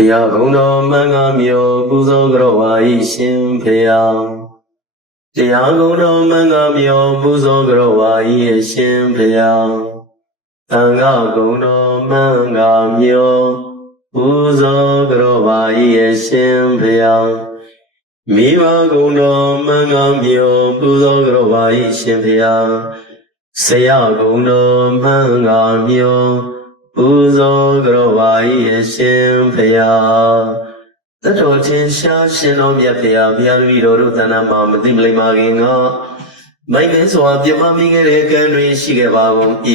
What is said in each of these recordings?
တရားကုံတော်မင်္ဂမျိုးပူဇော်ကြောဝါဤရှင်ဖေယတရားကုံတော်မင်္ဂမျိုးပူဇော်ကြောဝါဤရှင်ဖေယသံဃာကုံတော်မင်္ဂမျိုးပူဇော်ကြောဝါဤရှင်ဖေယမိဘကုံတော်မင်္ဂမျိုးပူဇော်ကြောဝါဤရှင်ဖေယဆရာကုံတော်မင်္ဂမျိုး ပူဇော်ကြောဝါဤရှင်ဖေယတတော်ချင်းရှားရှင်တော်မြတ်ဖေယဘုရားကြီးတော်တို့သဏ္ဍာန်မှာမသိမလိမ္မာခင်ကမိုက်မင်းစွာပြမမိခဲ့တဲ့ကံတွင်ရှိခဲ့ပါကုန်၏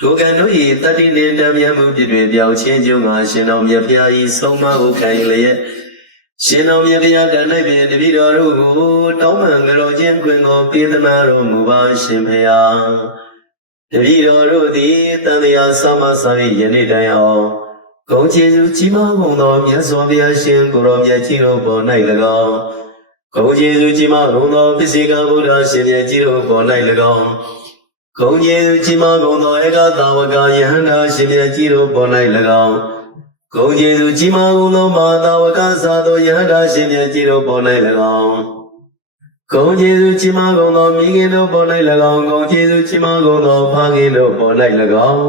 ကိုကံတို့၏တတိနေတမြတ်မှုပြည့်တွင်ပြောင်းချင်းကျုံငါရှင်တော်မြတ်ဖေယ၏ဆုံးမကိုခံရလျက်ရှင်တော်မြတ်ဖေယတန်၌ပင်တပည့်တော်တို့ကိုတောင်းပန်ကြောခြင်းခွင်ကိုပေးသနာတော်မူပါရှင်ဖေယ တပည့်တော်တို့သည်တန်တရားသမဆိုင်ယနေ့တိုင်အောင်ဂုံကျေစုကြီးမားကုန်သောမြတ်စွာဘုရားရှင်ကိုရောမြတ်ကြီးတို့ပေါ်၌၎င်းဂုံကျေစုကြီးမားကုန်သောပစ္စေကဗုဒ္ဓရှင်မြတ်ကြီးတို့ပေါ်၌၎င်းဂုံကျေစုကြီးမားကုန်သောဧကသာဝကယဟန္တာရှင်မြတ်ကြီးတို့ပေါ်၌၎င်းဂုံကျေစုကြီးမားကုန်သောမဟာသာဝကသာသောယဟန္တာရှင်မြတ်ကြီးတို့ပေါ်၌၎င်း ဂုံကျေစုကြီးမားကုန်သောမိခင်တို့ပေါ်၌၎င်းဂုံကျေစုကြီးမားကုန်သောဖခင်တို့ပေါ်၌၎င်း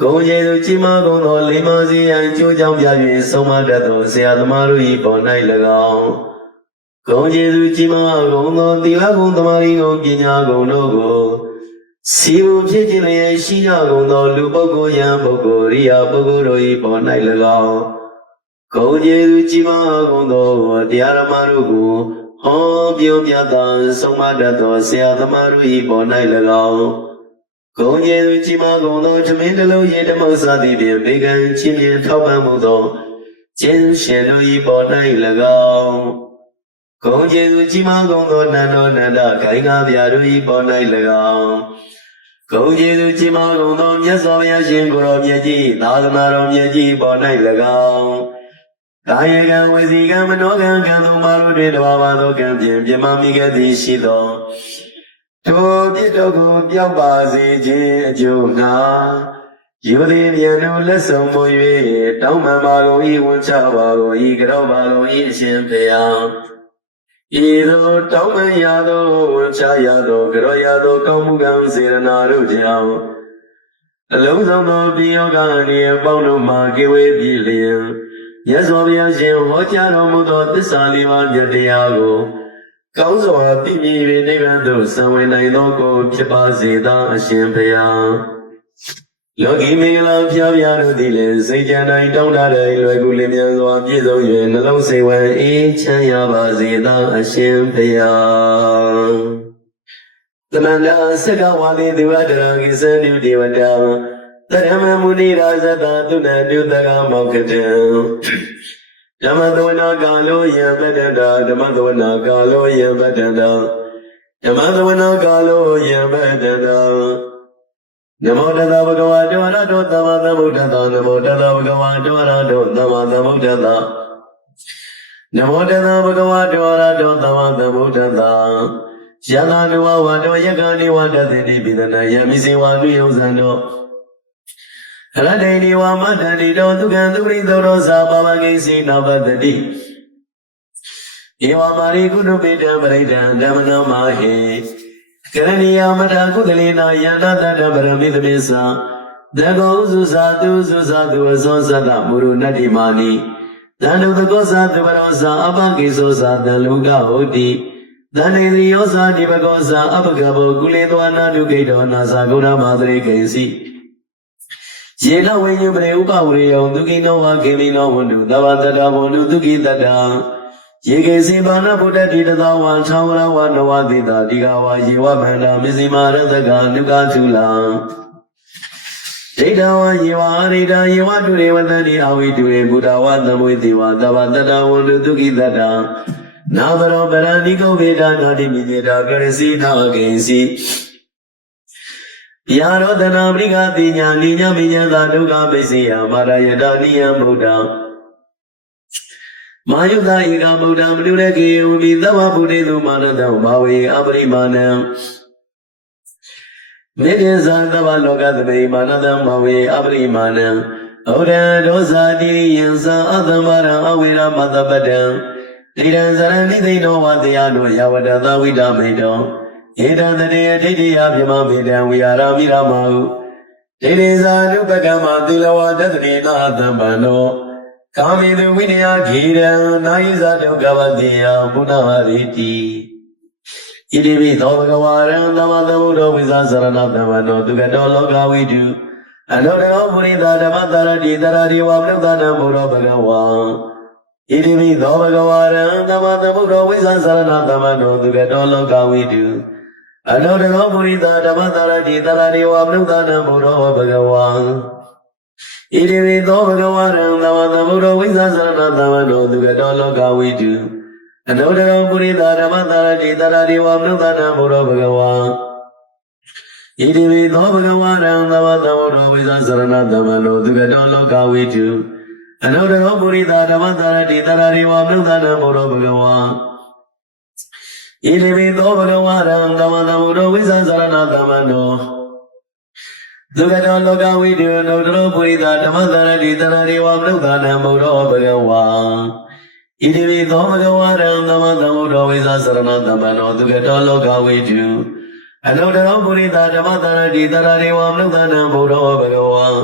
ဂုံကျေစုကြီးမားကုန်သောလိမ္မာစီယံကျိုးကြောင့်ပြ၍ဆုံးမတတ်သောဆရာသမားတို့၏ပေါ်၌၎င်းဂုံကျေစုကြီးမားကုန်သောသီလဂုံသမာဓိဂုံပညာဂုံတို့ကိုစီဝဖြစ်ခြင်းလျက်ရှိကြကုန်သော လူပုဂ္ဂိုလ်ယံပုဂ္ဂိုလ်ရိယာပုဂ္ဂိုလ်တို့၏ပေါ်၌၎င်းဂုံကျေစုကြီးမားကုန်သောတရားဓမ္မတို့ကို ဟောပြောပြသောဆုံးမတတ်သောဆရာသမားတို့၏ပေါ်၌၎င်းဂုံကျေသူကြီးမားကုန်သောဓမင်းတစ်လုံးရေဓမ္မစာသည်ဖြင့်ဘေကံချင်းမြင်ထောက်ပံ့မှုသောကျင်းရှင်တို့၏ပေါ်၌၎င်းဂုံကျေသူကြီးမားကုန်သောနန္ဒောနန္ဒခိုင်ငါဗျာတို့၏ပေါ်၌၎င်းဂုံကျေသူကြီးမားကုန်သောမြတ်စွာဘုရားရှင်ကိုယ်တော်မြတ်ကြီးသာသနာတော်မြတ်ကြီးပေါ်၌၎င်း ကာယကံဝစီကံမနောကံကံသုံးပါးတို့တွင်တဘာဝသောကံဖြင့်ပြမမိခဲ့သည်ရှိသောထိုပြစ်တော်ကိုပြောက်ပါစေခြင်းအကျိုးငှာယူသည်မြန်တို့လက်ဆောင်မူ၍တောင်းပန်ပါကုန်၏ဝန်ချပါကုန်၏ကြောက်ပါကုန်၏အရှင်ဖေယံဤသို့တောင်းပန်ရသောဝန်ချရသောကြောရသောကောင်းမှုကံစေရနာတို့ကြောင့်အလုံးစုံသောပိယောကနေအပေါင်းတို့မှာကေဝေပြီလျင် မြတ်စွာဘုရားရှင်ဟောကြားတော်မူသောသစ္စာလေးပါးမြတ်တရားကိုကောင်းစွာပြည့်မြည်၍နိဗ္ဗာန်သို့ဆံဝင်နိုင်သောကိုဖြစ်ပါစေသာအရှင်ဘုရားလောကီမင်္ဂလာဖျားဖျားတို့သည်လည်းစိတ်ကြံတိုင်းတောင်းတတဲ့လွယ်ကူလင်းမြန်စွာပြည့်စုံ၍နှလုံးစိတ်ဝမ်းအေးချမ်းရပါစေသာအရှင်ဘုရားသမန္တာစကဝါလေဒီဝတရာကိသန္တုဒေဝတာ တရမမုနိရာဇတာတုဏတုတကမောက္ကတံဓမ္မသဝနာကာလောယံပတ္တတာဓမ္မသဝနာကာလောယံပတ္တတာဓမ္မသဝနာကာလောယံပတ္တတာနမောတသဗ္ဗကဝါတောရတောသမ္မာသမ္ဗုဒ္ဓတာနမောတသဗ္ဗကဝါတောရတောသမ္မာသမ္ဗုဒ္ဓတာနမောတသဗ္ဗကဝါတောရတောသမ္မာသမ္ဗုဒ္ဓတာယတာနဝဝါတောယကံနေဝတသေတိပိဒနာယမိစေဝနုယုဇံတော ရတ္တိနိဝမတ္တတိတောဒုက္ခံဒုက္ခိသောရောသာပါဝကိစီနပတ္တိဧဝပါရိကုဏပိတံပရိဒံဓမ္မနောမာဟိကရဏီယမထာကုသလေနာယန္တတတပရမိသမေသာသကောဥစုသာသူစုသာသူအစောသတ္တမုရုနတ္တိမာနိသန္တုသကောသာသူပရောသာအပကိသောသာတံလုံကဟုတ်တိသန္တိသယောသာဒီပကောသာအပကဘောကုလေသောနာနုကိတောနာသာဂုဏမာသရေကိစီ ယေနဝိညုပရိဥပဝရိယောဒုက္ခိနောဝခေမိနောဝန္တုသဗ္ဗတတဝန္တုဒုက္ခိတတံယေကေစီဘာနာဗုဒ္ဓတိတသဝံသာဝရဝနဝတိတာဒီဃဝါယေဝမန္တာမစ္စည်းမာရတကနုကသုလံဒိဋ္ဌဝယေဝအရိဒာယေဝတုရေဝတန္တိအဝိတုရေဘုဒ္ဓဝသမွေတိဝသဗ္ဗတတဝန္တုဒုက္ခိတတံနာဘရောပရဏိကုဗေဒနာတိမိတေတာကရစီနာကိစီ ယာရောတနာပရိကတိညာနိညာမိညာသာဒုက္ခပိစိယမာရယတာနိယံဗုဒ္ဓံမာယုတာဧကဗုဒ္ဓံမနုရကေယုမိသဗ္ဗဗုဒ္ဓေသူမာနတံဘာဝေအပရိမာဏံမေတ္တဇာသဗ္ဗလောကသဗ္ဗေမာနတံဘာဝေအပရိမာဏံဩဒံဒောဇာတိယံသာအတ္တမရံအဝိရမတပတံဣဒံဇရဏိသိတောဝတရားတို့ယဝတသဝိဒမိတော ဧတံတရေအဋ္ဌိယပြမမေတံဝိဟာရမိရမဟုဒေရေဇာနုပကမသီလဝတတရေနာသမ္ပန္နောကာမိတုဝိနယဂေရံနာယိဇာဒုက္ခဝတိယဘုနာဝရိတိဣတိပိသောဘဂဝါရံသမသမုဒ္ဓဝိဇာစရဏသမ္ပန္နောသူကတောလောကဝိတုအနုတ္တရောပုရိသဓမ္မတရတိတရတိဝမနုဿနံဘုရောဘဂဝါဣတိပိသောဘဂဝါရံသမသမုဒ္ဓဝိဇာစရဏသမ္ပန္နောသူကတောလောကဝိတု အနုတ္တရောပုရိသဓမ္မတရတိတရတိဝမနုဿနံဘုရောဘဂဝါဣတိပိသောဘဂဝါရံသမသမုဒ္ဓဝိဇာစရဏသမ္ပန္နောသူကတောလောကဝိတုအနုတ္တရောပုရိသဓမ္မတရတိတရတိဝမနုဿနံဘုရောဘဂဝါဣတိပိသောဘဂဝါရံသမသမုဒ္ဓဝိဇာစရဏသမ္ပန္နောသူကတောလောကဝိတုအနုတ္တရောပုရိသဓမ္မတရတိတရတိဝမနုဿနံဘုရောဘဂဝါ ဣတိပိသောဘဂဝါရံသမသမုဒ္ဓဝိဇာစရဏသမ္ပန္နောသူကတောလောကဝိတုအနုတ္တရောပုရိသဓမ္မတရတိတရတိဝမနုဿနံဘုရောဘဂဝါဣတိပိသောဘဂဝါရံသမသမုဒ္ဓဝိဇာစရဏသမ္ပန္နောသူကတောလောကဝိတုအနုတ္တရောပုရိသဓမ္မတရတိတရတိဝမနုဿနံဘုရောဘဂဝါဣ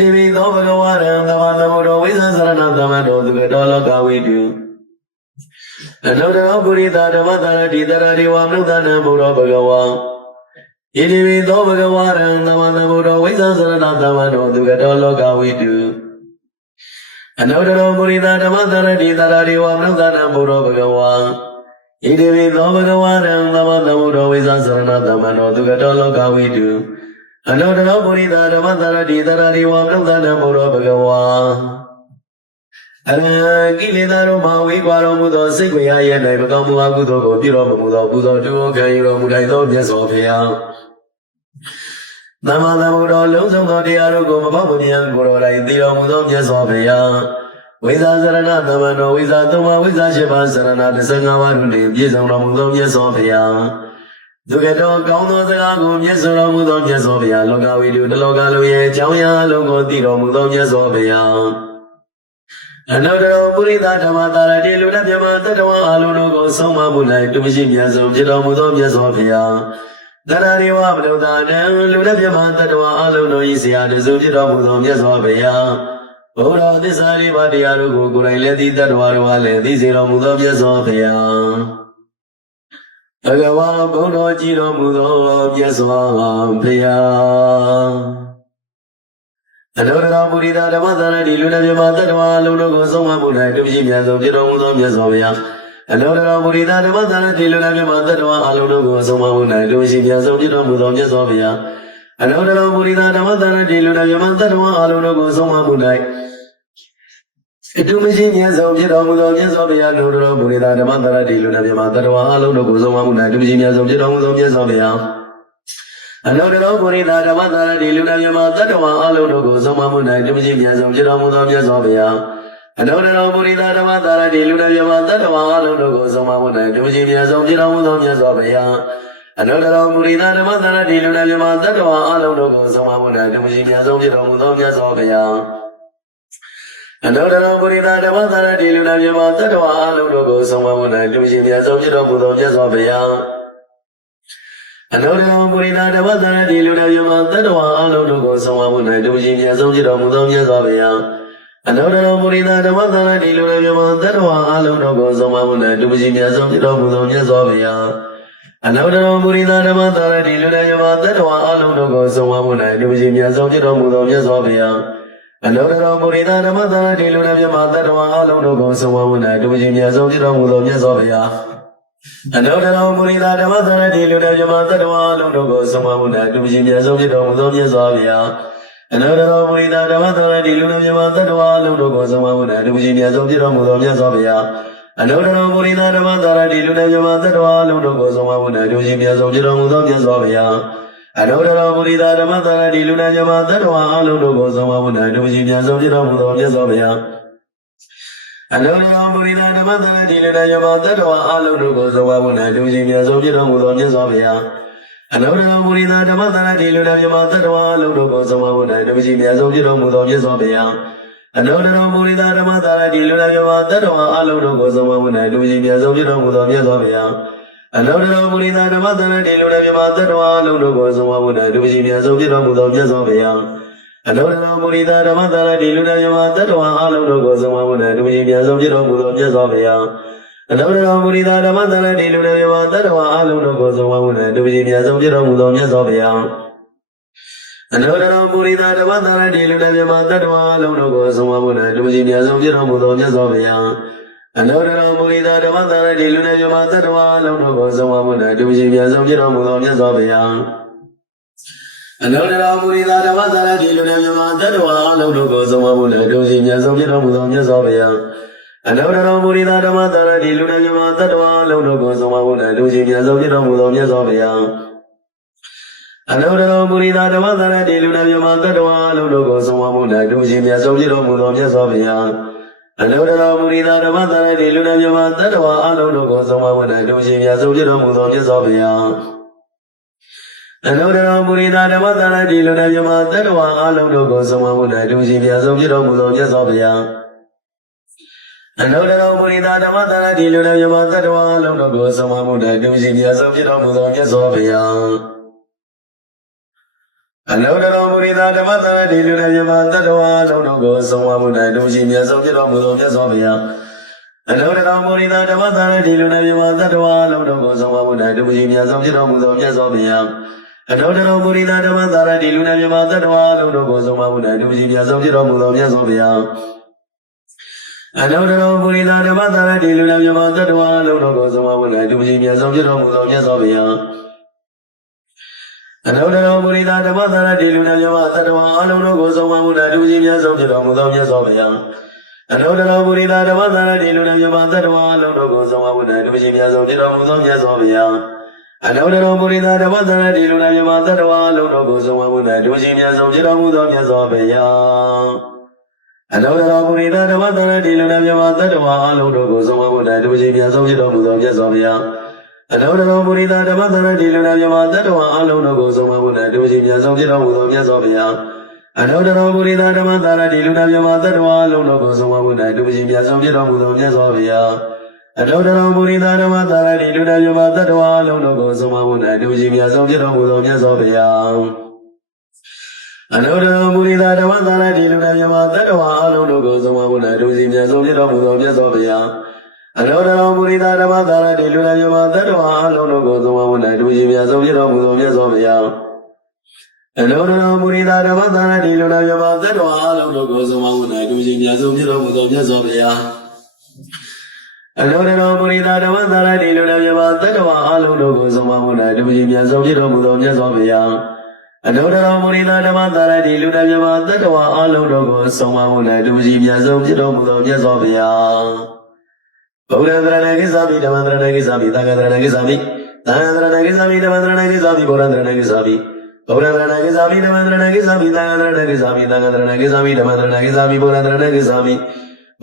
တိပိသောဘဂဝါရံသမသမုဒ္ဓဝိဇာစရဏသမ္ပန္နောသူကတောလောကဝိတု အနုတ္တရောပုရိသဓမ္မတရတိတရတိဝမနုဿနံဘုရောဘဂဝါဣတိပိသောဘဂဝါရံသမသမုဒ္ဓဝိဇာစရဏသမ္ပန္နောသူကတောလောကဝိတုအနုတ္တရောပုရိသဓမ္မတရတိတရတိဝမနုဿနံဘုရောဘဂဝါဣတိပိသောဘဂဝါရံသမသမုဒ္ဓဝိဇာစရဏသမ္မန္နောသူကတောလောကဝိတုအနုတ္တရောပုရိသဓမ္မတရတိတရတိဝမနုဿနံဘုရောဘဂဝါ အရဟံကိလေသာတို့မှာဝေးကွာတော်မူသောစိတ်ကြရရဲ့၌မကောင်းမှုအကုသိုလ်ကိုပြုတော်မူသောပူဇော်တူခံယူတော်မူထိုင်သောမြတ်စွာဘုရားသမ္မာသမ္ဗုဒ္ဓလုံးစုံသောတရားတို့ကိုမပေါမမြင်ကိုယ်တော်တိုင်သိတော်မူသောမြတ်စွာဘုရားဝိဇာစရဏသမ္မန္တောဝိဇာသုံးပါးဝိဇာရှိပါစရဏ15ပါးတို့နှင့်ပြည့်စုံတော်မူသောမြတ်စွာဘုရားဒုက္ကတောကောင်းသောစကားကိုမြတ်စွာတော်မူသောမြတ်စွာဘုရားလောကဝိတုတလောကလုံးရဲ့အကြောင်းအရာအလုံးကိုသိတော်မူသောမြတ်စွာဘုရား အနုတ္တရောပုရိသဓမ္မတာရတိလူနဲ့မြမတတ္တဝအလုံးတို့ကိုဆုံးမမှု၌တူမရှိမြတ်ဆုံးဖြစ်တော်မူသောမြတ်စွာဘုရားတရရိဝမနုဿာနံလူနဲ့မြမတတ္တဝအလုံးတို့၏ဆရာတစုဖြစ်တော်မူသောမြတ်စွာဘုရားဘုရားသစ္စာရိပါတရားတို့ကိုကိုယ်တိုင်လည်းသိတတ္တဝါတို့အားလည်းသိစေတော်မူသောမြတ်စွာဘုရားဘဂဝါဘုံတော်ကြည်တော်မူသောမြတ်စွာဘုရား အနုတ္တရပုရိသဓမ္မသရတိလူနဲ့မြမတတ္တဝါအလုံးတို့ကိုဆုံးမမှု၌တူရှိမြတ်ဆုံးဖြစ်တော်မူသောမြတ်စွာဘုရားအနုတ္တရပုရိသဓမ္မသရတိလူနဲ့မြမတတ္တဝါအလုံးတို့ကိုဆုံးမမှု၌တူရှိမြတ်ဆုံးဖြစ်တော်မူသောမြတ်စွာဘုရားအနုတ္တရပုရိသဓမ္မသရတိလူနဲ့မြမတတ္တဝါအလုံးတို့ကိုဆုံးမမှု၌အတုမရှိမြတ်စွာဖြစ်တော်မူသောမြတ်စွာဘုရားလူတော်ဘုရားဓမ္မသရတိလူနဲ့မြမတတ္တဝါအလုံးတို့ကိုဆုံးမမှု၌အတုမရှိမြတ်စွာဖြစ်တော်မူသောမြတ်စွာဘုရား အနုတ္တရောပုရိသဓမ္မသရတိလူနဲ့မြမတတ္တဝါအလုံးတို့ကိုဆုံးမမှု၌အတုမရှိမြတ်စွာဖြစ်တော်မူသောမြတ်စွာဘုရားအနုတ္တရောပုရိသဓမ္မသရတိလူနဲ့မြမတတ္တဝါအလုံးတို့ကိုဆုံးမမှု၌အတုမရှိမြတ်စွာဖြစ်တော်မူသောမြတ်စွာဘုရားအနုတ္တရောပုရိသဓမ္မသရတိလူနဲ့မြမတတ္တဝါအလုံးတို့ကိုဆုံးမမှု၌အတုမရှိမြတ်စွာဖြစ်တော်မူသောမြတ်စွာဘုရားအနုတ္တရောပုရိသဓမ္မသရတိလူနာမြမသတ္တဝါအလုံးတို့ကိုဆုံးမမှု၌လူရှင်မြတ်ဆုံးဖြစ်တော်မူသောမြတ်စွာဘုရား အနုတ္တရောပုရိသဓမ္မသရတိလူနာမြမသတ္တဝါအလုံးတို့ကိုဆုံးမမှု၌လူရှင်မြတ်ဆုံးဖြစ်တော်မူသောမြတ်စွာဘုရားအနုတ္တရောပုရိသဓမ္မသရတိလူနာမြမသတ္တဝါအလုံးတို့ကိုဆုံးမမှု၌လူရှင်မြတ်ဆုံးဖြစ်တော်မူသောမြတ်စွာဘုရားအနုတ္တရောပုရိသဓမ္မသရတိလူနာမြမသတ္တဝါအလုံးတို့ကိုဆုံးမမှု၌လူရှင်မြတ်ဆုံးဖြစ်တော်မူသောမြတ်စွာဘုရားအနုတ္တရောပုရိသဓမ္မသရတိလူနာမြမသတ္တဝါအလုံးတို့ကိုဆုံးမမှု၌လူရှင်မြတ်ဆုံးဖြစ်တော်မူသောမြတ်စွာဘုရား အနုတ္တရောပုရိသဓမ္မသရတိလူနာမြမသတ္တဝါအလုံးတို့ကိုဆုံးမမှု၌လူရှင်မြတ်ဆုံးဖြစ်တော်မူသောမြတ်စွာဘုရားအနုတ္တရောပုရိသဓမ္မသရတိလူနာမြမသတ္တဝါအလုံးတို့ကိုဆုံးမမှု၌လူရှင်မြတ်ဆုံးဖြစ်တော်မူသောမြတ်စွာဘုရားအနုတ္တရောပုရိသဓမ္မသရတိလူနာမြမသတ္တဝါအလုံးတို့ကိုဆုံးမမှု၌လူရှင်မြတ်ဆုံးဖြစ်တော်မူသောမြတ်စွာဘုရားအနုတ္တရောပုရိသဓမ္မသရတိလူနာမြမသတ္တဝါအလုံးတို့ကိုဆုံးမမှု၌လူရှင်မြတ်ဆုံးဖြစ်တော်မူသောမြတ်စွာဘုရား အနုတ္တရောပုရိသဓမ္မသရတိလူနာမြမသတ္တဝါအလုံးတို့ကိုဆုံးမမှု၌လူရှင်မြတ်ဆုံးဖြစ်တော်မူသောမြတ်စွာဘုရားအနုတ္တရမုရိသဓမ္မသရတိလူနာမြမတတဝါလုံးတို့ကိုဆုံးမဖို့၌တပည့်မြတ်ဆုံးဖြစ်တော်မူသောမြတ်စွာဘုရားအနုတ္တရမုရိသဓမ္မသရတိလူနာမြမတတဝါအလုံးတို့ကိုဆုံးမဖို့၌တပည့်မြတ်ဆုံးဖြစ်တော်မူသောမြတ်စွာဘုရားအနုတ္တရမုရိသဓမ္မသရတိလူနာမြမတတဝါအလုံးတို့ကိုဆုံးမဖို့၌တပည့်မြတ်ဆုံးဖြစ်တော်မူသောမြတ်စွာဘုရား အနုတ္တရမုရိသဓမ္မသရတိလူနာမြမတတဝါအလုံးတို့ကိုဆုံးမဖို့၌တပည့်မြတ်ဆုံးဖြစ်တော်မူသောမြတ်စွာဘုရားအနုတ္တရမုရိသဓမ္မသရတိလူနာမြမတတဝါအလုံးတို့ကိုဆုံးမဖို့၌တပည့်မြတ်ဆုံးဖြစ်တော်မူသောမြတ်စွာဘုရားအနုတရပုရိသဓမ္မသရတိလူတမြမတတ္တဝါလုံးတို့ကိုဆုံးမမှု၌လူကြီးများဆုံးဖြစ်တော်မူသောမြတ်စွာဘုရားအနုတရပုရိသဓမ္မသရတိလူတမြမတတ္တဝါလုံးတို့ကိုဆုံးမမှု၌လူကြီးများဆုံးဖြစ်တော်မူသောမြတ်စွာဘုရား အနုတရပုရိသဓမ္မသရတိလူတမြမတတ္တဝါလုံးတို့ကိုဆုံးမမှု၌လူကြီးများဆုံးဖြစ်တော်မူသောမြတ်စွာဘုရားအနုတရပုရိသဓမ္မသရတိလူတမြမတတ္တဝါလုံးတို့ကိုဆုံးမမှု၌လူကြီးများဆုံးဖြစ်တော်မူသောမြတ်စွာဘုရားအနုတရောပုရိသဓမ္မသရတိလူနာမြမတတ္တဝါလုံးတို့ကိုဆုံးမမှု၌ဒုရှိမြတ်ဆုံးပြတော်မူသောမြတ်စွာဘုရားအနုတရောပုရိသဓမ္မသရတိလူနာမြမတတ္တဝါအလုံးတို့ကိုဆုံးမမှု၌ဒုရှိမြတ်ဆုံးပြတော်မူသောမြတ်စွာဘုရား အနုတရောပုရိသဓမ္မသရတိလူနာမြမတတ္တဝါအလုံးတို့ကိုဆုံးမမှု၌ဒုရှိမြတ်ဆုံးပြတော်မူသောမြတ်စွာဘုရားအနုတရောပုရိသဓမ္မသရတိလူနာမြမတတ္တဝါအလုံးတို့ကိုဆုံးမမှု၌ဒုရှိမြတ်ဆုံးပြတော်မူသောမြတ်စွာဘုရားအနုတ္တရောပုရိသဓမ္မသရတိလူရမြမတတ္တဝါလုံးတို့ကိုဆုံးမမှု၌ဒုရှိမြတ်ဆုံးဖြစ်တော်မူသောမြတ်စွာဘုရားအနုတ္တရောပုရိသဓမ္မသရတိလူရမြမတတ္တဝါလုံးတို့ကိုဆုံးမမှု၌ဒုရှိမြတ်ဆုံးဖြစ်တော်မူသောမြတ်စွာဘုရား အနုတ္တရောပုရိသဓမ္မသရတိလူရမြမတတ္တဝါလုံးတို့ကိုဆုံးမမှု၌ဒုရှိမြတ်ဆုံးဖြစ်တော်မူသောမြတ်စွာဘုရားအနုတ္တရောပုရိသဓမ္မသရတိလူရမြမတတ္တဝါလုံးတို့ကိုဆုံးမမှု၌ဒုရှိမြတ်ဆုံးဖြစ်တော်မူသောမြတ်စွာဘုရားအနုတ္တရောပုရိသဓမ္မသရတိလူနာမြမသတ္တဝါအလုံးတို့ကိုဆုံးမမှု၌ဒုကြီးမြတ်ဆုံးဖြစ်တော်မူသောမြတ်စွာဘုရားအနုတ္တရောပုရိသဓမ္မသရတိလူနာမြမသတ္တဝါအလုံးတို့ကိုဆုံးမမှု၌ဒုကြီးမြတ်ဆုံးဖြစ်တော်မူသောမြတ်စွာဘုရား အနုတ္တရောပုရိသဓမ္မသရတိလူနာမြမသတ္တဝါအလုံးတို့ကိုဆုံးမမှု၌ဒုကြီးမြတ်ဆုံးဖြစ်တော်မူသောမြတ်စွာဘုရားအနုတ္တရောပုရိသဓမ္မသရတိလူနာမြမသတ္တဝါအလုံးတို့ကိုဆုံးမမှု၌ဒုကြီးမြတ်ဆုံးဖြစ်တော်မူသောမြတ်စွာဘုရားအနုတ္တရောပုရိသဓမ္မသရတိလူနာမြမတတ္တဝါအလုံးတို့ကိုဆုံးမမှု၌ဒုရှိမြတ်ဆုံးဖြစ်တော်မူသောမြတ်စွာဘုရားအနုတ္တရောပုရိသဓမ္မသရတိလူနာမြမတတ္တဝါအလုံးတို့ကိုဆုံးမမှု၌ဒုရှိမြတ်ဆုံးဖြစ်တော်မူသောမြတ်စွာဘုရား အနုတ္တရောပုရိသဓမ္မသရတိလူနာမြမတတ္တဝါအလုံးတို့ကိုဆုံးမမှု၌ဒုရှိမြတ်ဆုံးဖြစ်တော်မူသောမြတ်စွာဘုရားအနုတ္တရောပုရိသဓမ္မသရတိလူနာမြမတတ္တဝါအလုံးတို့ကိုဆုံးမမှု၌ဒုရှိမြတ်ဆုံးဖြစ်တော်မူသောမြတ်စွာဘုရားအလောတော်မူရိသာဓမ္မသာရတိလူနာမြမတတ္တဝါအလုံးတို့ကိုသုံးဝန်း၌ဒုကြီးမြတ်ဆုံးဖြစ်တော်မူသောမြတ်စွာဘုရားအလောတော်မူရိသာဓမ္မသာရတိလူနာမြမတတ္တဝါအလုံးတို့ကိုသုံးဝန်း၌ဒုကြီးမြတ်ဆုံးဖြစ်တော်မူသောမြတ်စွာဘုရား အလောတော်မူရိသာဓမ္မသာရတိလူနာမြမတတ္တဝါအလုံးတို့ကိုသုံးဝန်း၌ဒုကြီးမြတ်ဆုံးဖြစ်တော်မူသောမြတ်စွာဘုရားအလောတော်မူရိသာဓမ္မသာရတိလူနာမြမတတ္တဝါအလုံးတို့ကိုသုံးဝန်း၌ဒုကြီးမြတ်ဆုံးဖြစ်တော်မူသောမြတ်စွာဘုရားဗုဒ္ဓံတရဏဂိသာမိဓမ္မံတရဏဂိသာမိသံဃာတရဏဂိသာမိသံဃာတရဏဂိသာမိဓမ္မံတရဏဂိသာမိဗုဒ္ဓံတရဏဂိသာမိဗုဒ္ဓံတရဏဂိသာမိဓမ္မံတရဏဂိသာမိသံဃာတရဏဂိသာမိသံဃာတရဏဂိသာမိဓမ္မံတရဏဂိသာမိဗုဒ္ဓံတရဏဂိသာမိဗုဒ္ဓံတရဏဂိသာမိဓမ္မံတရဏဂိသာမိသံဃာတရဏဂိသာမိသံဃာတရဏဂိသာမိဓမ္မံတရဏဂိသာမိဗုဒ္ဓံတရဏဂိသာမိဗုဒ္ဓံတရဏဂိသာမိဓမ္မံတရဏဂိသာမိသံဃာတရဏဂိသာမိသံဃာတရဏဂိသာမိဓမ္မံတရဏဂိသာမိဗုဒ္ဓံတရဏဂိသာမိဘုရားတရဏဂိသာမိဓမ္မတရဏဂိသာမိသံဃာတရဏဂိသာမိသံဃာတရဏဂိသာမိဓမ္မတရဏဂိသာမိဘုရားတရဏဂိသာမိဘုရားတရဏဂိသာမိဓမ္မတရဏဂိသာမိသံဃာတရဏဂိသာမိ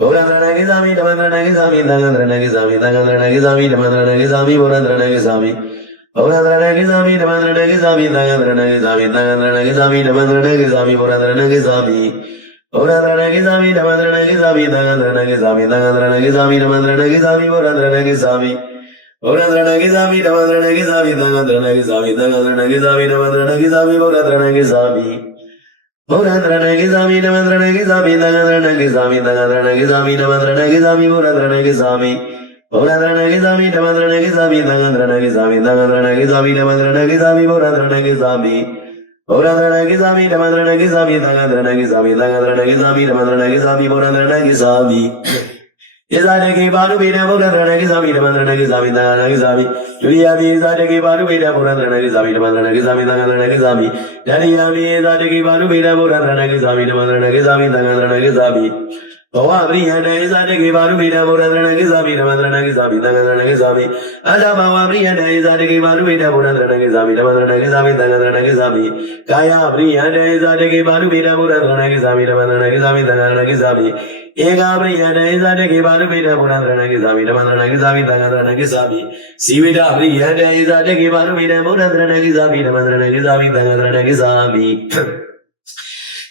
သံဃာတရဏဂိသာမိဓမ္မတရဏဂိသာမိဘုရားတရဏဂိသာ မိဘုရားတရဏဂိသာမိဓမ္မတရဏဂိသာမိသံဃာတရဏဂိသာမိသံဃာတရဏဂိသာမိဓ မ္မတရဏဂိသာမိဘုရားတရဏဂိသာမိဘုရားတရဏဂိသာမိဓမ္မတရဏဂိသာမိသံဃာတရဏဂိသာမိသံဃာတရဏဂိသာမိဓမ္မတရဏဂိသာမိဘုရားတရဏဂိသာမိဘုရားတရဏဂိသာမိဓမ္မတရဏဂိသာမိသံဃာတရဏဂိသာမိသံဃာတရဏဂိသာမိဓမ္မတရဏဂိသာမိဘုရားတရဏဂိသာမိဣဇာတကေပါဠိဗေဒဘုရားတရဏဂိသာမိဓမ္မတရဏဂိသာမိသံဃာတရဏဂိသာမိဒုတိယမိဣဇာတကေပါဠိဗေဒဘုရားတရဏဂိသာမိဓမ္မတရဏဂိသာမိသံဃာတရဏဂိသာမိတတိယမိဣဇာတကေပါဠိဗေဒဘုရားတရဏဂိသာမိဓမ္မတရဏဂိသာမိသံဃာတရဏဂိသာမိဘဝပရိယတေဣဇာတကေပါဠိဗေဒဘုရားတရဏဂိသာမိဓမ္မတရဏဂိသာမိသံဃာတရဏဂိသာမိအာဇဘဝပရိယတေဣဇာတကေပါဠိဗေဒဘုရားတရဏဂိသာမိဓမ္မတရဏဂိသာမိသံဃာတရဏဂိသာမိကာယပရိယတေဇာတကေပါဠိဗေဒဘုရားသရဏဂိသာမိဓမ္မသရဏဂိသာမိသံဃာရဏဂိသာမိဣဧကပရိယတေသတကေပါရုပိတဘုရားသရဏကိသာမိဓမ္မသရဏကိသာမိသံဃာသရဏကိသာမိဇီဝိတပရိယတေသတကေပါရုပိတဘုရားသရဏကိသာမိဓမ္မသရဏကိသာမိသံဃာသရဏကိသာမိ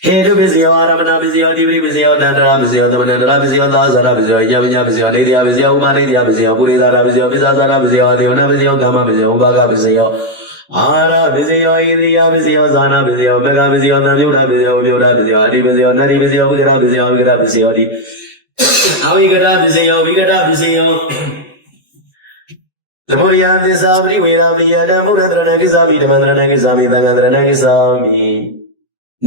ဟေတုပစ္စယောအာရမဏပစ္စယောတိပရိပစ္စယောတန္တရာပစ္စယောသမဏန္တရာပစ္စယောသာဇာရပစ္စယောယပညာ ပစ္စယောနေတယပစ္စယောဥပနေတယပစ္စယောပုရိသရာပစ္စယောပိသဇာရပစ္စယောအတေဝနပစ္စယောကာမပစ္စယောဥပါကပစ္စယောအာရပစ္စယောဣတိယပစ္စယောဇာနာပစ္စယောမေဃပစ္စယောသံယုဒပစ္စယောဝိယုဒပစ္စယောအတိပစ္စယောနတိပစ္စယောဝိကရပစ္စယောဝိကရပစ္စယောတိအဝိကရပစ္စယောဝိကရပစ္စယောသမုဒယသစ္စာပရိဝေရပရိယတံဘုရတရဏကိသာမိဓမ္မတရဏကိသာမိသံဃာတရဏကိသာမိ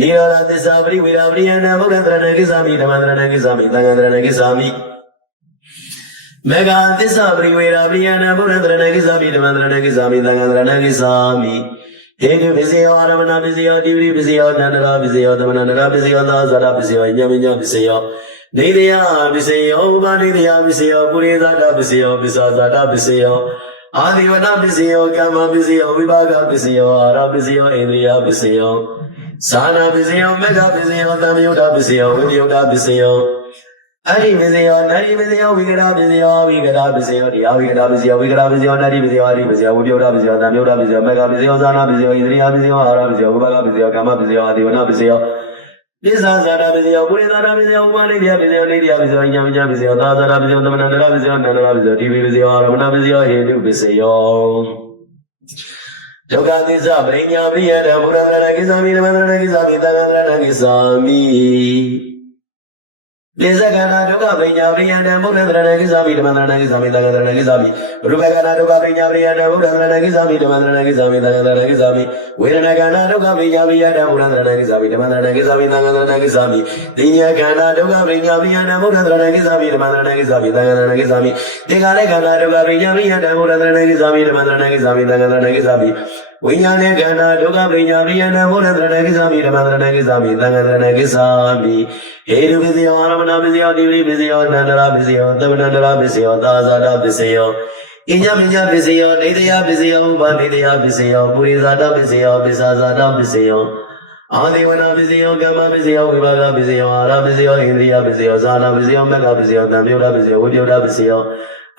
နိရောဓသစ္စာပရိဝေရပရိယတံဘုရတရဏကိသာမိဓမ္မတရဏကိသာမိသံဃာတရဏကိသာမိ မေဃသစ္စာပရိဝေရပရိယတံဘုရတရဏကိသာမိဓမ္မတရဏကိသာမိသံဃာတရဏကိသာမိဟေတုပစ္စယောအာရမဏပစ္စယောတိပရိပစ္စယောနန္ဒရာပစ္စယောသမဏန္ဒရာပစ္စယောသာဇာရပစ္စယောညမညပစ္စယောနေတယပစ္စယောဥပနေတယပစ္စယောပုရိသတာပစ္စယောပစ္ဆာဇာတာပစ္စယောအာဒီဝနာပစ္စယောကမ္မပစ္စယောဝိပါကပစ္စယောအာရပစ္စယောဣန္ဒြိယပစ္စယောသာနာပစ္စယောမေဃပစ္စယောသံယုတ်တာပစ္စယောဝိပယုတ်တာပစ္စယော အရိပစ္စယောနရိပစ္စယောဝိကရာပစ္စယောဝိကရာပစ္စယောတရားဝိကရာပစ္စယောဝိကရာပစ္စယောနရိပစ္စယောအရိပစ္စယောဝိပယုတ်တာပစ္စယောသံယုတ်တာပစ္စယောမေဃပစ္စယောသာနာပစ္စယောဣန္ဒြိယပစ္စယောအာရပစ္စယောဝိပါကပစ္စယောကမ္မပစ္စယောအာဒီဝနာပစ္စယောပစ္ဆာဇာတာပစ္စယောပုရိသတာပစ္စယောဥပနိဒယပစ္စယောနေတယပစ္စယောညမညပစ္စယောသာဇာတာပစ္စယောသမဏန္တရာပစ္စယောနန္ဒရာပစ္စယောဒီဝိပစ္စယောအာရမဏပစ္စယောဟေတုပစ္စယောဒုက္ခသစ္စာပရိညာပရိယတံဘုရားသရဏကိသာမိဓမ္မသရဏကိသာမိသံဃာသရဏကိသာမိ လေဇကနာဒုက္ခပရိညာပရိယတံဘုရားသရဏကိသာမိဓမ္မသရဏကိသာမိသံဃာသရဏကိသာမိရူပကနာဒုက္ခပရိညာပရိယတံဘုရားသရဏကိသာမိဓမ္မသရဏကိသာမိသံဃာသရဏကိသာမိဝေဒနာကနာဒုက္ခပရိညာပရိယတံဘုရားသရဏကိသာမိဓမ္မသရဏကိသာမိသံဃာသရဏကိသာမိသိညာကနာဒုက္ခပရိညာပရိယတံဘုရားသရဏကိသာမိဓမ္မသရဏကိသာမိသံဃာသရဏကိသာမိတေကာလေကနာဒုက္ခပရိညာပရိယတံဘုရားသရဏကိသာမိဓမ္မသရဏကိသာမိသံဃာသရဏကိသာမိ ဝိညာဉ်နဲ့ခန္ဓာဒုက္ခပညာပရိယနာဘုရားတရဏကိသာမိဓမ္မတရဏကိသာမိသံဃာတရဏကိသာမိဟေတုပစ္စယောအာရမဏပစ္စယောတိပိပစ္စယောနန္ဒရာပစ္စယောသမဏန္ဒရာပစ္စယောသာဇာတပစ္စယောအညပညာပစ္စယောနေတယပစ္စယောဥပနေတယပစ္စယောပုရိဇာတပစ္စယောပစ္ဆာဇာတပစ္စယောအာဒီဝနာပစ္စယောကမ္မပစ္စယောဝိပါကပစ္စယောအာရပစ္စယောဣန္ဒြိယပစ္စယောဇာနာပစ္စယောမက္ခပစ္စယောတံပြုတ်ပစ္စယောဝိပယုတ်ပစ္စယော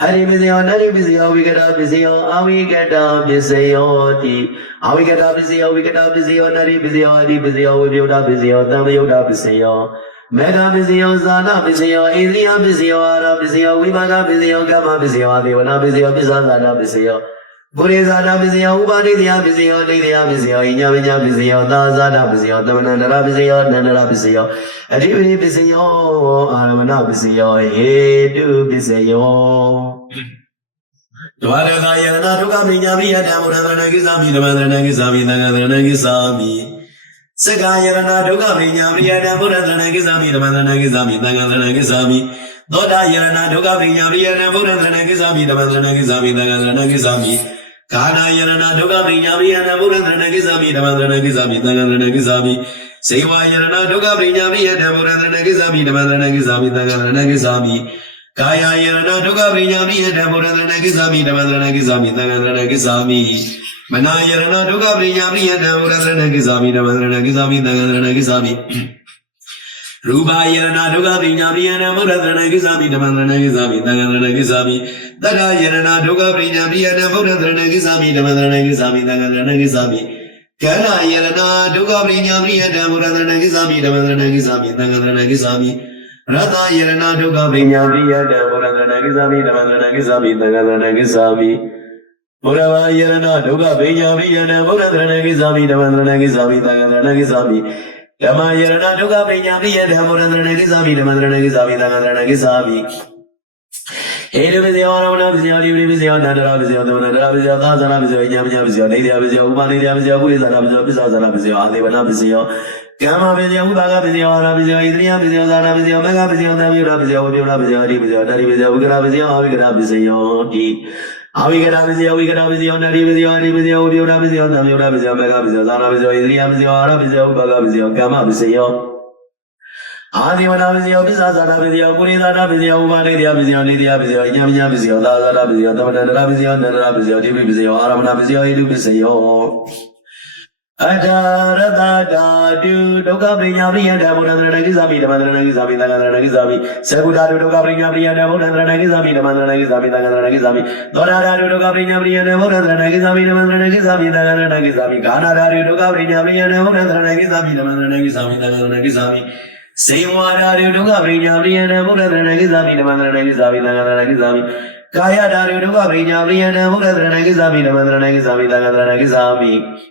အရိပစ္စယောနရိပစ္စယောဝိကတာပစ္စယောအဝိကတာပစ္စယောတိအဝိကတာပစ္စယောဝိကတာပစ္စယောနရိပစ္စယောအရိပစ္စယောဝိပယုတ်ပစ္စယောတံပြုတ်ပစ္စယောမေဃပစ္စယောဇာနာပစ္စယောဣန္ဒြိယပစ္စယောအာရပစ္စယောဝိပါကပစ္စယောကမ္မပစ္စယောအဒေဝနာပစ္စယောပစ္ဆာဇာနာပစ္စယောပုရိသတာပစ္စယောဥပါရိတယပစ္စယောဒိဋ္ဌယပစ္စယောဣညာပညာပစ္စယောသာဇာတာပစ္စယောသမဏန္တရာပစ္စယောနန္ဒရာပစ္စယောအဓိပတိပစ္စယောအာရမဏပစ္စယောဟေတုပစ္စယော ဒဝရကယနာဒုက္ခပညာပိယတံဘုရားသရဏကိသာမိဓမ္မသရဏကိသာမိသံဃာသရဏကိသာမိစက္ကာယနာဒုက္ခပညာပိယတံဘုရားသရဏကိသာမိဓမ္မသရဏကိသာမိသံဃာသရဏကိသာမိသောတာယနာဒုက္ခပညာပိယတံဘုရားသရဏကိသာမိဓမ္မသရဏကိသာမိသံဃာသရဏကိသာမိကာနာယနာဒုက္ခပညာပိယတံဘုရားသရဏကိသာမိဓမ္မသရဏကိသာမိသံဃာသရဏကိသာမိစေဝယနာဒုက္ခပညာပိယတံဘုရားသရဏကိသာမိဓမ္မသရဏကိသာမိသံဃာသရဏကိသာမိ ကာယယနာဒုက္ခပညာပိယတံဘုရားသရဏကိသာမိဓမ္မသရဏကိသာမိသံဃာသရဏကိသာမိမနာယနာဒုက္ခပညာပိယတံဘုရားသရဏကိသာမိဓမ္မသရဏကိသာမိသံဃာသရဏကိသာမိရူပါယနာဒုက္ခပညာပိယတံဘုရားသရဏကိသာမိဓမ္မသရဏကိသာမိသံဃာသရဏကိသာမိတတ္တယနာဒုက္ခပညာပိယတံဘုရားသရဏကိသာမိဓမ္မသရဏကိသာမိသံဃာသရဏကိသာမိကန္နာယနာဒုက္ခပညာပိယတံဘုရားသရဏကိသာမိဓမ္မသရဏကိသာမိသံဃာသရဏကိသာမိ ရတယရဏဒုက္ခပညာပိယတံဘုရားသရဏကိသာမိဓမ္မသရဏကိသာမိသံဃာသရဏကိသာမိဘုရားဝါယရဏဒုက္ခပညာပိယတံဘုရားသရဏကိသာမိဓမ္မသရဏကိသာမိသံဃာသရဏကိသာမိဓမ္မယရဏဒုက္ခပညာပိယတံဘုရားသရဏကိသာမိဓမ္မသရဏကိသာမိသံဃာသရဏကိသာမိ ဟေတုပစ္စယောရမဏပစ္စယောဒီပရိပစ္စယောနန္ဒရာပစ္စယောသမဏန္ဒရာပစ္စယောသာသနာပစ္စယောညမညပစ္စယောနေတယပစ္စယောဥပနေတယပစ္စယောပုရိသနာပစ္စယောပစ္ဆာသနာပစ္စယောအာဒေဝနာပစ္စယောကမ္မပစ္စယောဥပါကပစ္စယောအာရပစ္စယောဣတရိယပစ္စယောသာနာပစ္စယောမေဃပစ္စယောသံယုဒပစ္စယောဝိပယုဒပစ္စယောအရိပစ္စယောတတိပစ္စယောဝိကရပစ္စယောအဝိကရပစ္စယောတိအဝိကရပစ္စယောဝိကရပစ္စယောနတိပစ္စယောအရိပစ္စယောဝိပယုဒပစ္စယောသံယုဒပစ္စယောမေဃပစ္စယောသာနာပစ္စယောဣတရိယပစ္စယောအာရပစ္စယောဥပါကပစ္စယောကမ္မပစ္စယော အာဒီဝနာပစ္စယောပစ္ဆာဇာတာပစ္စယောပုရိသတာပစ္စယောဥပါနေတယပစ္စယောနေတယပစ္စယောအညမညပစ္စယောသာဇာတာပစ္စယောသမဏန္တရာပစ္စယောနန္ဒရာပစ္စယောတိပိပစ္စယောအာရမဏပစ္စယောဣတုပစ္စယောအထာရတတာတုဒုက္ခပရိညာပရိယံဓမ္မရန္တရဏကိသာမိဓမ္မရဏကိသာမိသံဃာရဏကိသာမိသကုတာတုဒုက္ခပရိညာပရိယံဓမ္မရန္တရဏကိသာမိဓမ္မရဏကိသာမိသံဃာရဏကိသာမိသောတာတုဒုက္ခပရိညာပရိယံဓမ္မရန္တရဏကိသာမိဓမ္မရဏကိသာမိသံဃာရဏကိသာမိကာနာတုဒုက္ခပရိညာပရိယံဓမ္မရန္တရဏကိသာမိဓမ္မရဏကိသာမိသံဃာရဏကိသာမိစေဝါဒာတုဒုက္ခပရိညာပရိယံဓမ္မရန္တရဏကိသာမိဓမ္မရဏကိသာမိသံဃာရဏကိသာမိကာယတာတုဒုက္ခပရိညာပရိယံဓမ္မရန္တရဏကိသာမိဓမ္မရဏကိသာမိသံဃာရဏကိသာမိ ရူပဓာတုဒုက္ခပရိညာပရိယံတံဗုဒ္ဓသရဏကိသာမိဓမ္မသရဏကိသာမိသံဃာသရဏကိသာမိသရဓာတုဒုက္ခပရိညာပရိယံတံဗုဒ္ဓသရဏကိသာမိဓမ္မသရဏကိသာမိသံဃာသရဏကိသာမိကဏဓာတုဒုက္ခပရိညာပရိယံတံဗုဒ္ဓသရဏကိသာမိဓမ္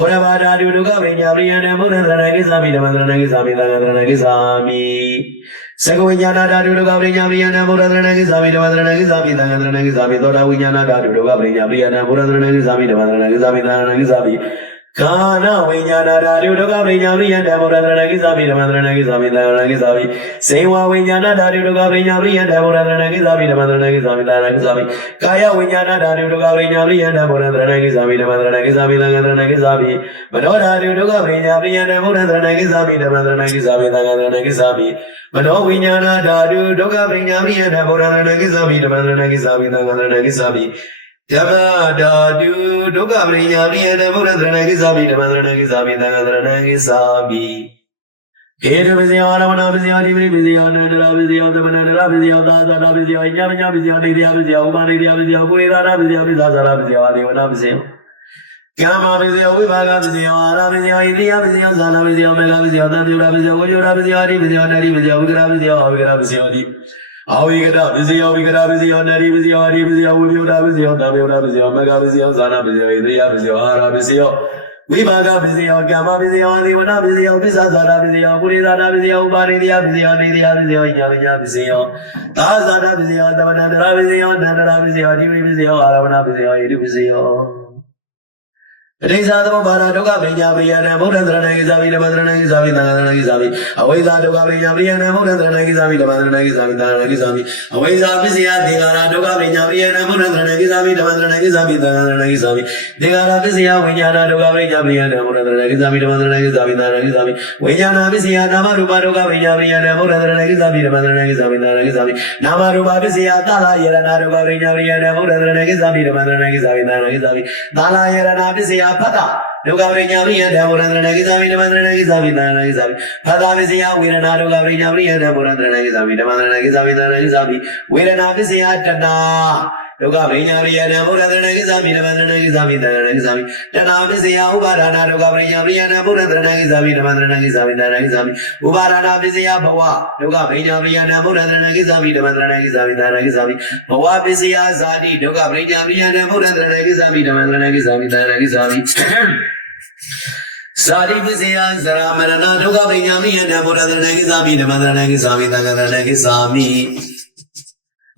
ဏကိသာမိသံဃာသရဏကိသာမိဘုရဘာဓာတုဒုက္ခပရိညာပရိယံတံဗုဒ္ဓသရဏကိသာမိဓမ္မသရဏကိသာမိသံဃာသရဏကိသာမိသကဝိညာဏဓာတုဒုက္ခပရိညာပရိယံတံဗုဒ္ဓသရဏကိသာမိဓမ္မသရဏကိသာမိသံဃာသရဏကိသာမိသောတာဝိညာဏဓာတုဒုက္ခပရိညာပရိယံတံဗုဒ္ဓသရဏကိသာမိဓမ္မသရဏကိသာမိသံဃာသရဏကိသာမိ ကာနဝိညာဏဓာတုဒုက္ခပရိညာပရိယံတံဗုဒ္ဓသရဏကိသာမိဓမ္မသရဏကိသာမိသံဃာသရဏကိသာမိစေဝဝိညာဏဓာတုဒုက္ခပရိညာပရိယံတံဗုဒ္ဓသရဏကိသာမိဓမ္မသရဏကိသာမိသံဃာသရဏကိသာမိကာယဝိညာဏဓာတုဒုက္ခပရိညာပရိယံတံဗုဒ္ဓသရဏကိသာမိဓမ္မသရဏကိသာမိသံဃာသရဏကိသာမိမနောဓာတုဒုက္ခပရိညာပရိယံတံဗုဒ္ဓသရဏကိသာမိဓမ္မသရဏကိသာမိသံဃာသရဏကိသာမိမနောဝိညာဏဓာတုဒုက္ခပရိညာပရိယံတံဗုဒ္ဓသရဏကိသာမိဓမ္မသရဏကိသာမိသံဃာသရဏကိသာမိ ဓမ္မဓာတုဒုက္ခပရိညာပရိယံတံဗုဒ္ဓသရဏကိသာမိဓမ္မသရဏကိသာမိသံဃာသရဏကိသာမိေတပဇယောရဝနာပဇယောဒီပရိပဇယောနန္ဒရာပဇယောသမဏန္ဒရာပဇယောသာသနာပဇယောညမညပဇယောနေတရားပဇယောဥပါနေတရားပဇယောပုရိသနာပဇယောပိသသာရပဇယောအာဒီဝနာပဇယောကာမပဇယောဝိဘာဂပဇယောအာရပဇယောဣတိယပဇယောသာနာပဇယောမေဃပဇယောသံပြုရာပဇယောဝိယရာပဇယောအာဒီပဇယောနရိပဇယောဝိကရာပဇယောအဝိကရာပဇယောဒီ အဝိကရပဇယောဝိကရပဇယောနရိပဇယောအာဒီပဇယောဝိယရာပဇယောသံပြုရာပဇယောမေဃပဇယောသာနာပဇယောဣတိယပဇယောအာရပဇယောဝိပါကပစ္စယောကမ္မပစ္စယောအာဒီဝနပစ္စယောပစ္ဆဇာတာပစ္စယောပုရိသနာပစ္စယောဥပါရိတယပစ္စယောနေတယပစ္စယောညာမညာပစ္စယောသာဇာတာပစ္စယောတမနန္တရာပစ္စယောနန္တရာပစ္စယောဒီဝိပစ္စယောအာရဝနာပစ္စယောဣတိပစ္စယော ပရိစ္ဆာသမဘာရဒုက္ခပရိညာပရိယနာဗုဒ္ဓသရဏဂိသာမိဓမ္မသရဏဂိသာမိသံဃာသရဏဂိသာမိအဝိဇ္ဇာဒုက္ခပရိညာပရိယနာဗုဒ္ဓသရဏဂိသာမိဓမ္မသရဏဂိသာမိသံဃာသရဏဂိသာမိအဝိဇ္ဇာပစ္စယသင်္ခါရဒုက္ခပရိညာပရိယနာဗုဒ္ဓသရဏဂိသာမိဓမ္မသရဏဂိသာမိသံဃာသရဏဂိသာမိသင်္ခါရပစ္စယဝိညာဏဒုက္ခပရိညာပရိယနာဗုဒ္ဓသရဏဂိသာမိဓမ္မသရဏဂိသာမိသံဃာသရဏဂိသာမိဝိညာဏပစ္စယနာမရူပဒုက္ခပရိညာပရိယနာဗုဒ္ဓသရဏဂိသာမိဓမ္မသရဏဂိသာမိသံဃာသရဏဂိသာမိနာမရူပပစ္စယသလာယရဏဒုက္ခပရိညာပရိယနာဗုဒ္ဓသရဏဂိသာမိဓမ္မသရဏဂိသာမိသံဃာသရဏဂိသာမိသာလာယရဏပစ္စယဖတ်တာဒုက္ခပရိညာပရိယဓမ္မရန္တရဏကိသာမိဓမ္မရဏကိသာမိသံရဏကိသာမိဖသပစ္စယဝေဒနာဒုက္ခပရိညာပရိယဓမ္မရန္တရဏကိသာမိဓမ္မရဏကိသာမိသံရဏကိသာမိဝေဒနာပစ္စယတဏ ဒုက္ခပရိညာပရိယဓမ္မရန္တရဏကိသာမိဓမ္မရဏကိသာမိသံရဏကိသာမိတဏပစ္စယဥပါဒနာဒုက္ခပရိညာပရိယဓမ္မရန္တရဏကိသာမိဓမ္မရဏကိသာမိသံရဏကိသာမိဥပါဒနာပစ္စယဘဝဒုက္ခပရိညာပရိယဓမ္မရန္တရဏကိသာမိဓမ္မရဏကိသာမိသံရဏကိသာမိဘဝပစ္စယဇာတိဒုက္ခပရိညာပရိယဓမ္မရန္တရဏကိသာမိဓမ္မရဏကိသာမိသံရဏကိသာမိဇာတိပစ္စယဇရာမရဏဒုက္ခပညာမိယနဘောဓတရဏကိသာမိဓမ္မတရဏကိသာမိသံဃတရဏကိသာမိ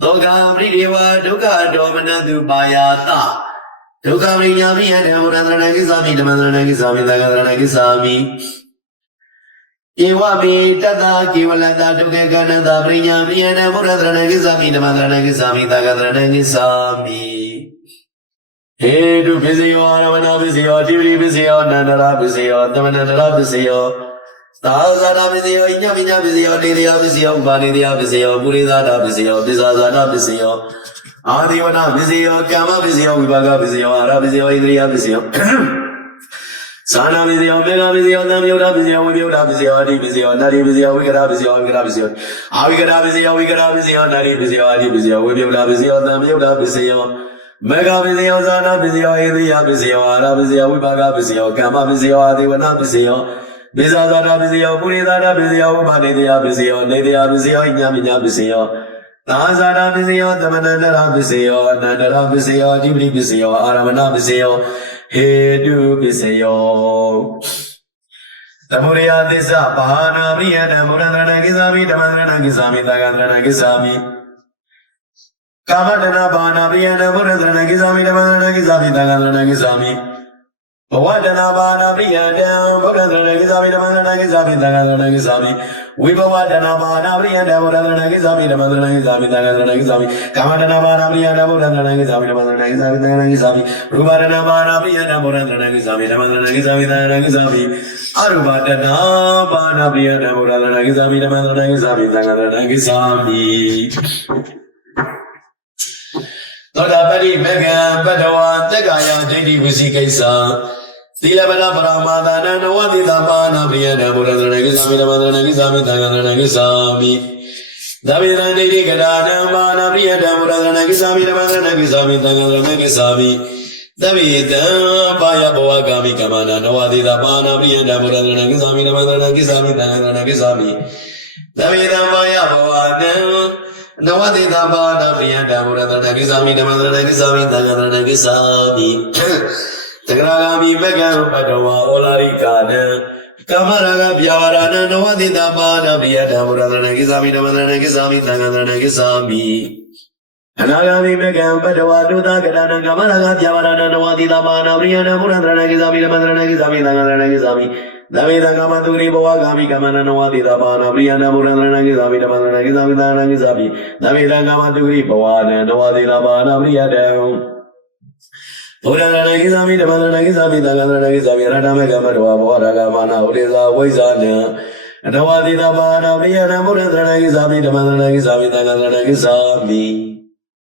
လောကပရိဒေဝဒုက္ခဒေါမနတုပါယာတဒုက္ခပညာမိယနဘောဓတရဏကိသာမိဓမ္မတရဏကိသာမိသံဃတရဏကိသာမိဧဝမေတတကေဝလတဒုက္ခကနတပညာမိယနဘောဓတရဏကိသာမိဓမ္မတရဏကိသာမိသံဃတရဏကိသာမိဟေတုပစ္စယောအာရဝနာပစ္စယောတိပရိပစ္စယောနန္ဒရာပစ္စယောသမဏန္ဒရာပစ္စယော သာဇာတာပစ္စယောညမိညာပစ္စယောတေရယပစ္စယောဘာနေရပစ္စယောပုရိသတာပစ္စယောပစ္ဆာဇာတာပစ္စယောအာဒီဝနာပစ္စယောကာမပစ္စယောဝိပါကပစ္စယောအာရပစ္စယောဣန္ဒြိယပစ္စယောဇာနာပစ္စယောမေဃပစ္စယောသံယုဒပစ္စယောဝိယုဒပစ္စယောအတိပစ္စယောနာတိပစ္စယောဝိကရပစ္စယောဝိကရပစ္စယောအာဝိကရပစ္စယောဝိကရပစ္စယောနာတိပစ္စယောအတိပစ္စယောဝိယုဒပစ္စယောသံယုဒပစ္စယောမေဃပစ္စယောဇာနာပစ္စယောဣရိယပစ္စယောအာရပစ္စယောဝိပါကပစ္စယောကမ္မပစ္စယောအာဒီဝနာပစ္စယော ပိဇာဇာတာပစ္စယောပုရိသတာပစ္စယောဥပါနေတယပစ္စယောနေတယပစ္စယောညမညပစ္စယောသာဇာတာပစ္စယောသမဏန္တရာပစ္စယောအနန္တရာပစ္စယောအဓိပတိပစ္စယောအာရမဏပစ္စယောဟေတုပစ္စယောသမုရိယသစ္စာဘာနာပရိယတံဘုရန္တရဏကိသာမိဓမ္မရဏကိသာမိသာဂန္တရဏကိသာမိကာမတနာဘာနာပိယနာဘုရသရဏကိသာမိဓမ္မသရဏကိသာမိသံဃာသရဏကိသာမိ ဘဝတနာဘာနာပိယတံဘုရရသရဏဂိသာမိဓမ္မသရဏဂိသာမိသံဃာသရဏဂိသာမိဝိဘဝတနာပါနာပရိယတဘုရသရဏဂိသာမိဓမ္မသရဏဂိသာမိသံဃာသရဏဂိသာမိကာမတနာပါနာပရိယတဘုရသရဏဂိသာမိဓမ္မသရဏဂိသာမိသံဃာသရဏဂိသာမိရူပတနာပါနာပရိယတဘုရသရဏဂိသာမိဓမ္မသရဏဂိသာမိသံဃာသရဏဂိသာမိအရူပတနာပါနာပရိယတဘုရသရဏဂိသာမိဓမ္မသရဏဂိသာမိသံဃာသရဏဂိသာမိသောတာပတိမေကံပတ္တဝါတက်ကာယဒိဋ္ဌိဝစီကိစ္စ သီလပဒပရမသာနနဝတိတပါဏပရိယတဘုရသရဏကိသာမိဓမ္မသရဏကိသာမိသံဃာသရဏကိသာမိသဗ္ဗေတံဒိဋ္ဌိကဒါနံပါဏပရိယတဘုရသရဏကိသာမိဓမ္မသရဏကိသာမိသံဃာသရဏကိသာမိသဗ္ဗေတံပါယဘဝဂာမိကမနာနဝတိတပါဏပရိယတဘုရသရဏကိသာမိဓမ္မသရဏကိသာမိသံဃာသရဏကိသာမိသဗ္ဗေတံပါယဘဝနံနဝတိတာပါဒပရိယတဘုရတရဏကိသာမိဓမ္မတရဏကိသာမိသံဃာတရဏကိသာမိ တဂရဂာမိမကံပတဝါဩလာရိကာနံကမရဂပြာဝရဏနဝတိတာပါဒပရိယတဘုရတရဏကိသာမိဓမ္မတရဏကိသာမိသံဃာတရဏကိသာမိအနာဂာမိမကံပတဝါဒုသကရဏကမရဂပြာဝရဏနဝတိတာပါဒပရိယတဘုရတရဏကိသာမိဓမ္မတရဏကိသာမိသံဃာတရဏကိသာမိသဗ္ဗေသံဃမတုရိဘဝဂာမိကမနနဝတိတာပါဏပရိယနာဘုရန္တရဏကိသာမိဓမ္မရဏကိသာမိသံဃာကိသာမိသဗ္ဗေသံဃမတုရိဘဝနနဝတိတာပါဏပရိယတံ ဘုရားရဏကိသာမိဓမ္မရဏကိသာမိသံဃာရဏကိသာမိရတမေကမတဝဘဝရကမနာဥဒေသာဝိဇာနံအတဝတိတာပါဏပရိယနာဘုရန္တရဏကိသာမိဓမ္မရဏကိသာမိသံဃာရဏကိသာမိ